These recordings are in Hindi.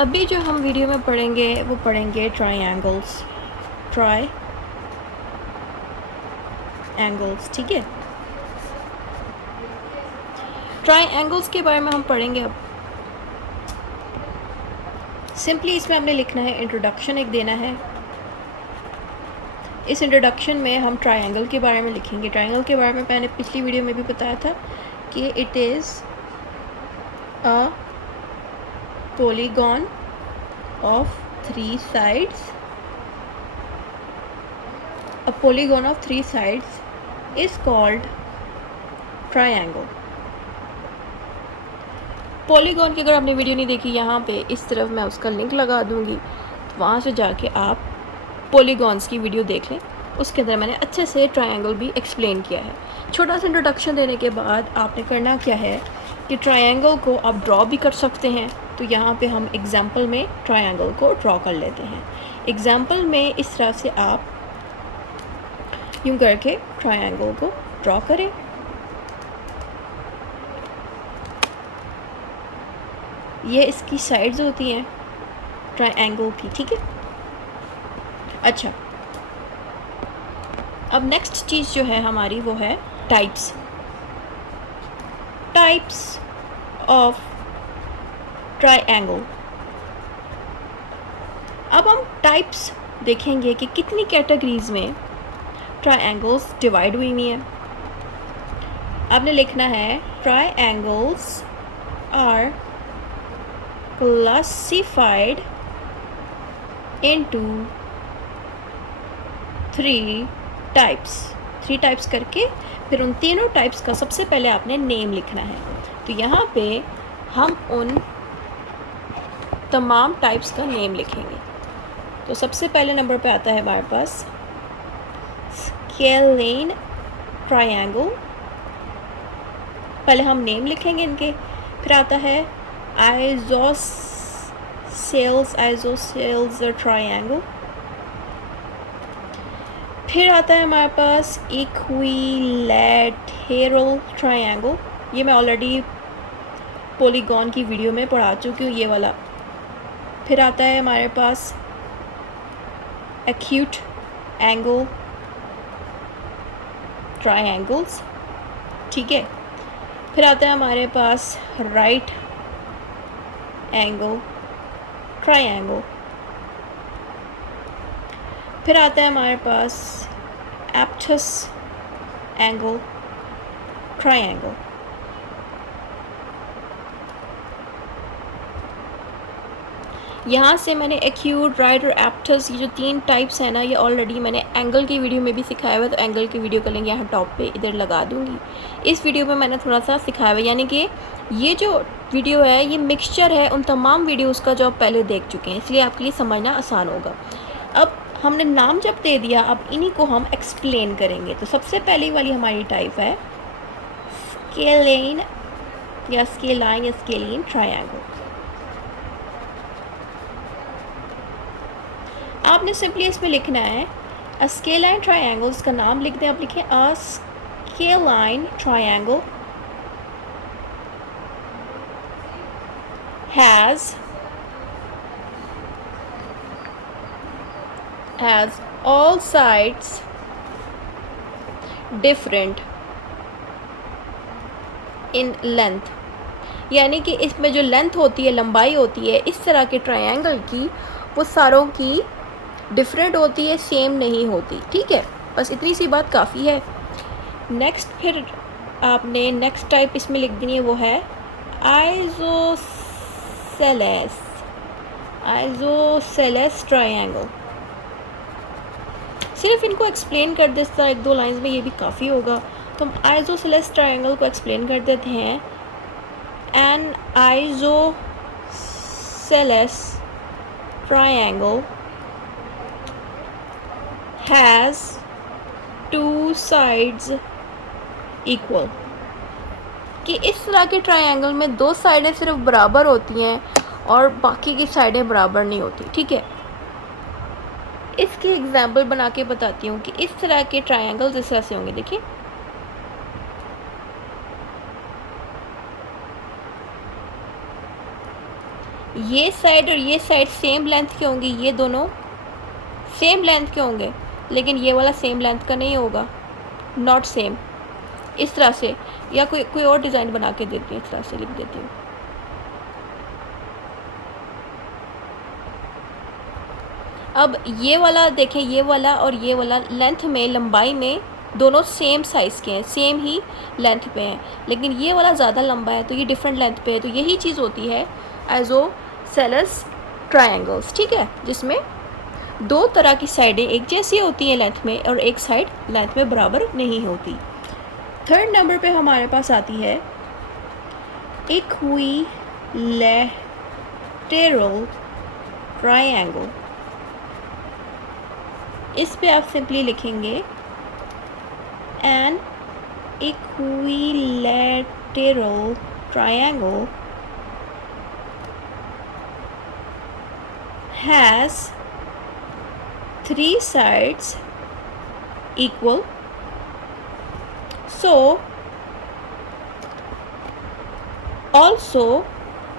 अभी जो हम वीडियो में पढ़ेंगे वो पढ़ेंगे ट्रायंगल्स, ठीक है। ट्रायंगल्स के बारे में हम पढ़ेंगे अब। सिंपली इसमें हमने लिखना है, इंट्रोडक्शन एक देना है। इस इंट्रोडक्शन में हम ट्रायंगल के बारे में लिखेंगे। ट्रायंगल के बारे में मैंने पिछली वीडियो में भी बताया था कि it is a polygon of three sides. A polygon of three sides is called triangle. Polygon की अगर आपने वीडियो नहीं देखी, यहाँ पे इस तरफ मैं उसका लिंक लगा दूँगी, तो वहाँ से जाके आप पॉलीगॉन्स की वीडियो देख लें। उसके अंदर मैंने अच्छे से ट्रायंगल भी एक्सप्लेन किया है। छोटा सा इंट्रोडक्शन देने के बाद आपने करना क्या है कि ट्रायंगल को आप ड्रॉ भी कर सकते हैं। तो यहाँ पे हम एग्जांपल में ट्रायंगल को ड्रॉ कर लेते हैं। एग्जांपल में इस तरह से आप यूँ करके ट्रायंगल को ड्रॉ करें। ये इसकी साइड्स होती हैं ट्रायंगल की, ठीक है। अच्छा, अब नेक्स्ट चीज़ जो है हमारी वो है टाइप्स ऑफ ट्रायंगल। अब हम टाइप्स देखेंगे कि कितनी कैटेगरीज में ट्रायंगल्स डिवाइड हुई हुई हैं। आपने लिखना है triangles are classified into three types करके फिर उन तीनों टाइप्स का सबसे पहले आपने नेम लिखना है। तो यहाँ पे हम उन तमाम टाइप्स का नेम लिखेंगे। तो सबसे पहले नंबर पे आता है हमारे पास स्केलेन ट्रायंगल। पहले हम नेम लिखेंगे इनके। फिर आता है आइसोसेल्स ट्रायंगल। फिर आता है हमारे पास इक्विलैटरल ट्रायंगल। ये मैं ऑलरेडी पॉलीगॉन की वीडियो में पढ़ा चुकी हूँ, ये वाला। फिर आता है हमारे पास एक्यूट एंगल ट्रायंगल्स, ठीक है। फिर आता है हमारे पास राइट एंगल ट्रायंगल। फिर आता है हमारे पास एब्टस एंगल ट्रायंगल। यहाँ से मैंने एक्यूट, राइट और एब्टस, ये जो तीन टाइप्स हैं ना, ये ऑलरेडी मैंने एंगल की वीडियो में भी सिखाया हुआ है। तो एंगल की वीडियो का लिंक यहाँ टॉप पे इधर लगा दूँगी। इस वीडियो में मैंने थोड़ा सा सिखाया हुआ है, यानी कि ये जो वीडियो है ये मिक्सचर है उन तमाम वीडियोज़ का जो आप पहले देख चुके हैं, इसलिए आपके लिए समझना आसान होगा। अब हमने नाम जब दे दिया, अब इन्हीं को हम एक्सप्लेन करेंगे। तो सबसे पहली वाली हमारी टाइप है स्केलेन या स्केलीन ट्रायंगल। आपने सिंपली इसमें लिखना है अ स्केलाइन ट्रायंगल, इसका नाम लिख दें। आप लिखें अ स्केलाइन triangle has all sides different in length। यानी कि इसमें जो लेंथ होती है, लंबाई होती है इस तरह के ट्रायंगल की, वो सारों की डिफरेंट होती है, सेम नहीं होती, ठीक है। बस इतनी सी बात काफ़ी है। नेक्स्ट फिर आपने नेक्स्ट टाइप इसमें लिख देनी है, वो है आइसोसेलेस ट्रायंगल। सिर्फ इनको एक्सप्लेन कर देता एक दो लाइंस में, ये भी काफ़ी होगा। तो हम आइसोसेलेस ट्रायंगल को एक्सप्लेन कर देते हैं। N isosceles triangle has two sides equal. कि इस तरह के ट्रायंगल में दो साइडें सिर्फ बराबर होती हैं और बाकी की साइडें बराबर नहीं होती, ठीक है। इसकी एग्जाम्पल बना के बताती हूँ कि इस तरह के ट्रायंगल्स इस तरह से होंगे। देखिए, ये साइड और ये साइड सेम लेंथ के होंगी, ये दोनों सेम लेंथ के होंगे, लेकिन ये वाला सेम लेंथ का नहीं होगा, नॉट सेम। इस तरह से, या कोई और डिज़ाइन बना के देती हूँ, इस तरह से लिख देती हूँ। अब ये वाला देखें, ये वाला और ये वाला लेंथ में, लंबाई में दोनों सेम साइज़ के हैं, सेम ही लेंथ पे हैं, लेकिन ये वाला ज़्यादा लंबा है तो ये डिफरेंट लेंथ पे है। तो यही चीज़ होती है आइसोसेलेस ट्रायंगल्स, ठीक है, जिसमें दो तरह की साइडें एक जैसी होती हैं लेंथ में और एक साइड लेंथ में बराबर नहीं होती। थर्ड नंबर पे हमारे पास आती है इक्विलैटरल ट्रायंगल। इस पे आप सिंपली लिखेंगे an equilateral triangle has 3 sides equal, so also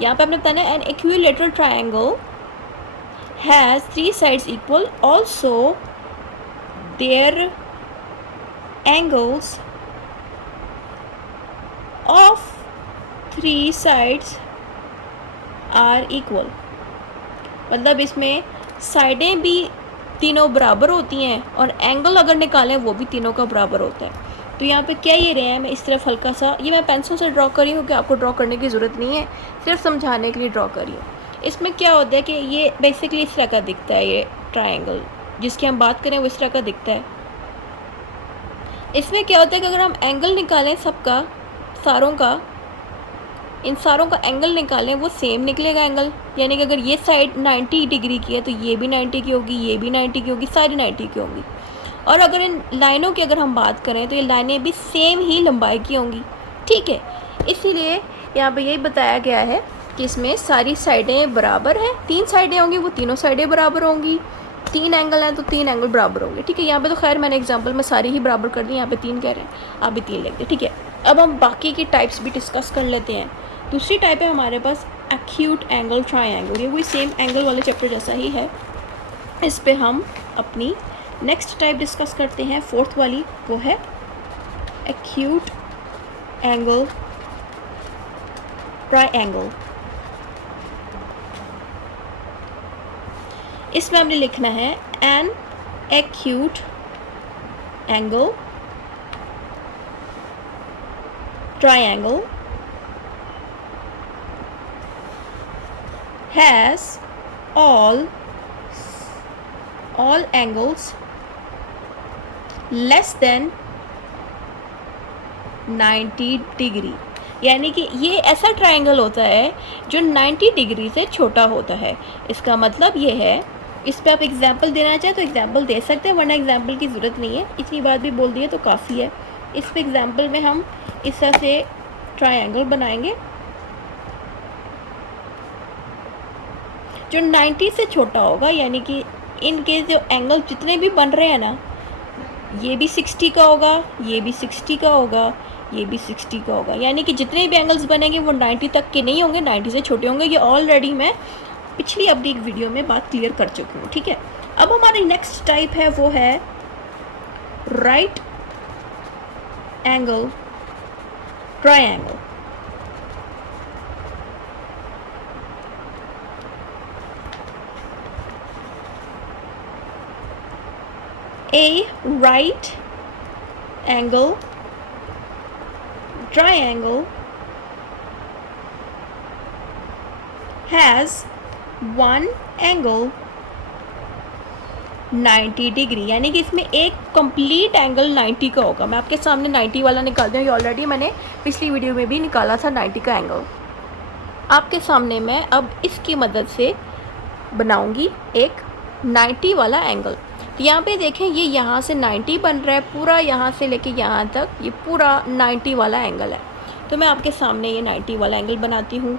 यहाँ पे आपने बताना है an equilateral triangle has 3 sides equal, also their angles of 3 sides are equal। मतलब इसमें साइडें भी तीनों बराबर होती हैं और एंगल अगर निकालें वो भी तीनों का बराबर होता है। तो यहाँ पे क्या ये रहे हैं, मैं इस तरफ हल्का सा, ये मैं पेंसिल से ड्रॉ करी हूँ कि आपको ड्रॉ करने की ज़रूरत नहीं है, सिर्फ समझाने के लिए ड्रॉ करी हूँ। इसमें क्या होता है कि ये बेसिकली इस तरह का दिखता है, ये ट्राइंगल जिसकी हम बात करें वो इस तरह का दिखता है। इसमें क्या होता है कि अगर हम एंगल निकालें सबका, सारों का, इन सारों का एंगल निकालें वो सेम निकलेगा एंगल, यानी कि अगर ये साइड 90 डिग्री की है तो ये भी 90 की होगी, ये भी 90 की होगी, सारी 90 की होंगी। और अगर इन लाइनों की अगर हम बात करें तो ये लाइनें भी सेम ही लंबाई की होंगी, ठीक है। इसीलिए यहाँ पे यही बताया गया है कि इसमें सारी साइडें बराबर हैं, 3 साइडें होंगी वो तीनों साइडें बराबर होंगी, 3 एंगल हैं तो 3 एंगल बराबर होंगे, ठीक है। यहाँ पे तो खैर मैंने एग्जांपल में सारी ही बराबर कर दी, यहाँ पे 3 कह रहे हैं, आप भी 3 लिख दें, ठीक है। अब हम बाकी की टाइप्स भी डिस्कस कर लेते हैं। दूसरी टाइप है हमारे पास एक्यूट एंगल ट्रायंगल, ये कोई सेम एंगल वाले चैप्टर जैसा ही है। इस पे हम अपनी नेक्स्ट टाइप डिस्कस करते हैं, फोर्थ वाली, वो है एक्यूट एंगल ट्रायंगल। इसमें हमने लिखना है an acute angle triangle has all angles less than 90 degree, यानी कि ये ऐसा ट्रायंगल होता है जो 90 डिग्री से छोटा होता है। इसका मतलब ये है, इस पे आप एग्जाम्पल देना चाहें तो एग्जाम्पल दे सकते हैं, वरना एग्जाम्पल की ज़रूरत नहीं है, इतनी बात भी बोल दी है तो काफ़ी है। इस पे एग्जाम्पल में हम इस तरह से ट्रायंगल बनाएंगे जो 90 से छोटा होगा, यानी कि इनके जो एंगल जितने भी बन रहे हैं ना, ये भी 60 का होगा, ये भी 60 का होगा, ये भी 60 का होगा, यानी कि जितने भी एंगल्स बनेंगे वो 90 तक के नहीं होंगे, 90 से छोटे होंगे। ये ऑलरेडी मैं पिछली अपनी एक वीडियो में बात क्लियर कर चुकी हूँ, ठीक है। अब हमारी नेक्स्ट टाइप है वो है right angle triangle. A right angle triangle has one angle 90 degree, यानी कि इसमें एक कंप्लीट एंगल 90 का होगा। मैं आपके सामने 90 वाला निकाल दूँ, ये ऑलरेडी मैंने पिछली वीडियो में भी निकाला था 90 का एंगल। आपके सामने मैं अब इसकी मदद से बनाऊंगी एक 90 वाला एंगल। तो यहाँ पे देखें, ये यहाँ से 90 बन रहा है, पूरा यहाँ से लेके यहाँ तक ये पूरा 90 वाला एंगल है। तो मैं आपके सामने ये 90 वाला एंगल बनाती हूँ।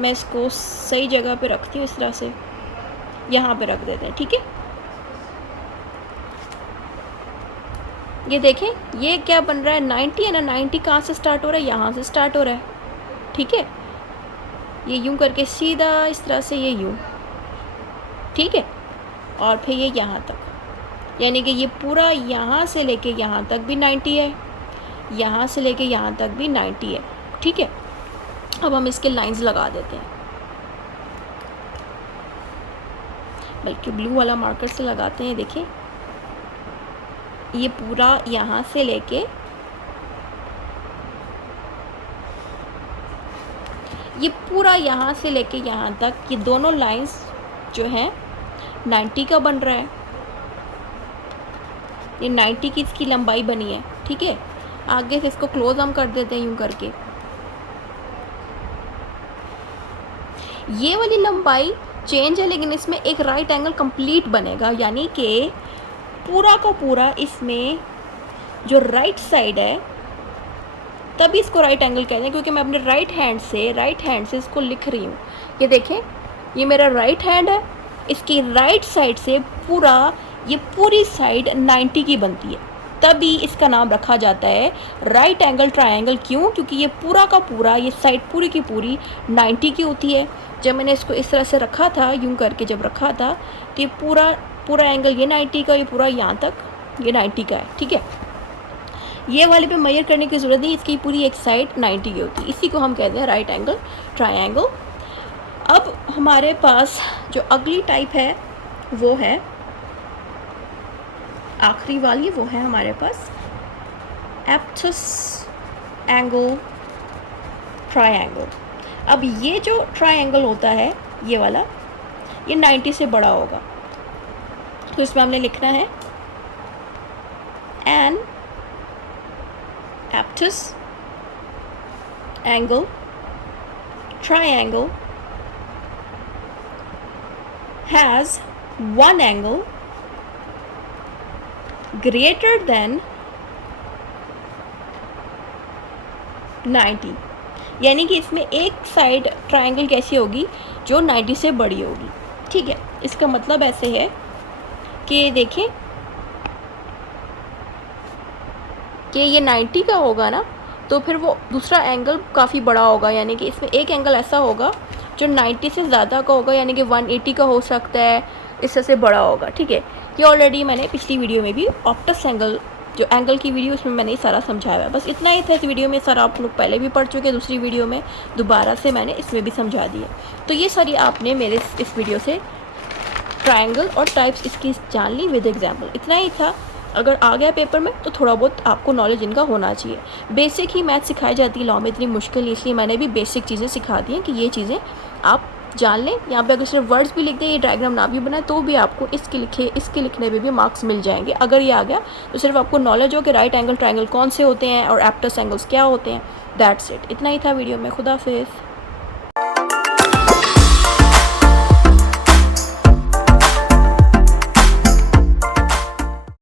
मैं इसको सही जगह पे रखती हूँ, इस तरह से यहाँ पे रख देते हैं, ठीक है। ये देखें, ये क्या बन रहा है, 90 है ना, 90 कहाँ से स्टार्ट हो रहा है, यहाँ से स्टार्ट हो रहा है, ठीक है। ये यूं करके सीधा इस तरह से ये यूं, ठीक है, और फिर ये यहाँ तक, यानी कि ये पूरा यहाँ से लेके यहाँ तक भी 90 है, यहाँ से लेके यहाँ तक भी 90 है, ठीक है। अब हम इसके लाइंस लगा देते हैं, बल्कि ब्लू वाला मार्कर से लगाते हैं। देखिए ये पूरा यहाँ से लेके यहाँ तक ये दोनों लाइंस जो हैं 90 का बन रहा है। ये 90 की इसकी लंबाई बनी है, ठीक है। आगे से इसको क्लोज हम कर देते हैं यूं करके। ये वाली लंबाई चेंज है, लेकिन इसमें एक राइट एंगल कंप्लीट बनेगा, यानी कि पूरा का पूरा इसमें जो राइट साइड है, तभी इसको राइट एंगल कहते हैं, क्योंकि मैं अपने राइट हैंड से इसको लिख रही हूँ। ये देखें, ये मेरा राइट हैंड है, इसकी राइट साइड से ये पूरी साइड 90 की बनती है, तभी इसका नाम रखा जाता है राइट एंगल ट्रायंगल। क्यों? क्योंकि ये पूरा का पूरा, ये साइड पूरी की पूरी 90 की होती है। जब मैंने इसको इस तरह से रखा था, यूं करके जब रखा था, तो ये पूरा एंगल ये 90 का, ये पूरा यहाँ तक ये 90 का है, ठीक है। ये वाले पे मेजर करने की ज़रूरत नहीं, इसकी पूरी एक साइड 90 की होती है। इसी को हम कहते हैं राइट एंगल ट्रायंगल। अब हमारे पास जो अगली टाइप है वो है आखिरी वाली, वो है हमारे पास एब्टस एंगल ट्रायंगल। अब ये जो ट्रायंगल होता है ये वाला, ये 90 से बड़ा होगा, तो इसमें हमने लिखना है an obtuse angle triangle has one angle greater than 90, यानी कि इसमें एक साइड ट्रायंगल कैसी होगी, जो 90 से बड़ी होगी, ठीक है। इसका मतलब ऐसे है कि देखें कि ये 90 का होगा ना, तो फिर वो दूसरा एंगल काफ़ी बड़ा होगा, यानी कि इसमें एक एंगल ऐसा होगा जो 90 से ज़्यादा का होगा, यानी कि 180 का हो सकता है, इससे से बड़ा होगा, ठीक है। ये ऑलरेडी मैंने पिछली वीडियो में भी ऑप्टस एंगल, जो एंगल की वीडियो, उसमें मैंने सारा समझाया है। बस इतना ही था इस वीडियो में, सारा आप लोग पहले भी पढ़ चुके हैं, दूसरी वीडियो में दोबारा से मैंने इसमें भी समझा दिया। तो ये सारी आपने मेरे इस वीडियो से ट्रायंगल और टाइप्स इसकी जान ली विद एग्जाम्पल। इतना ही था। अगर आ गया पेपर में तो थोड़ा बहुत आपको नॉलेज इनका होना चाहिए। बेसिक ही मैथ सिखाई जाती है लॉ में, इतनी मुश्किल, इसलिए मैंने भी बेसिक चीज़ें सिखा दी हैं कि ये चीज़ें आप जान लें। यहाँ पे अगर सिर्फ वर्ड्स भी लिख दें, ये डायग्राम ना भी बनाए, तो भी आपको इसके लिखने पे भी मार्क्स मिल जाएंगे। अगर ये आ गया तो सिर्फ आपको नॉलेज हो कि राइट एंगल ट्रायंगल कौन से होते हैं और एब्टस एंगल्स क्या होते हैं। That's it. इतना ही था वीडियो में। खुदा हाफिज़।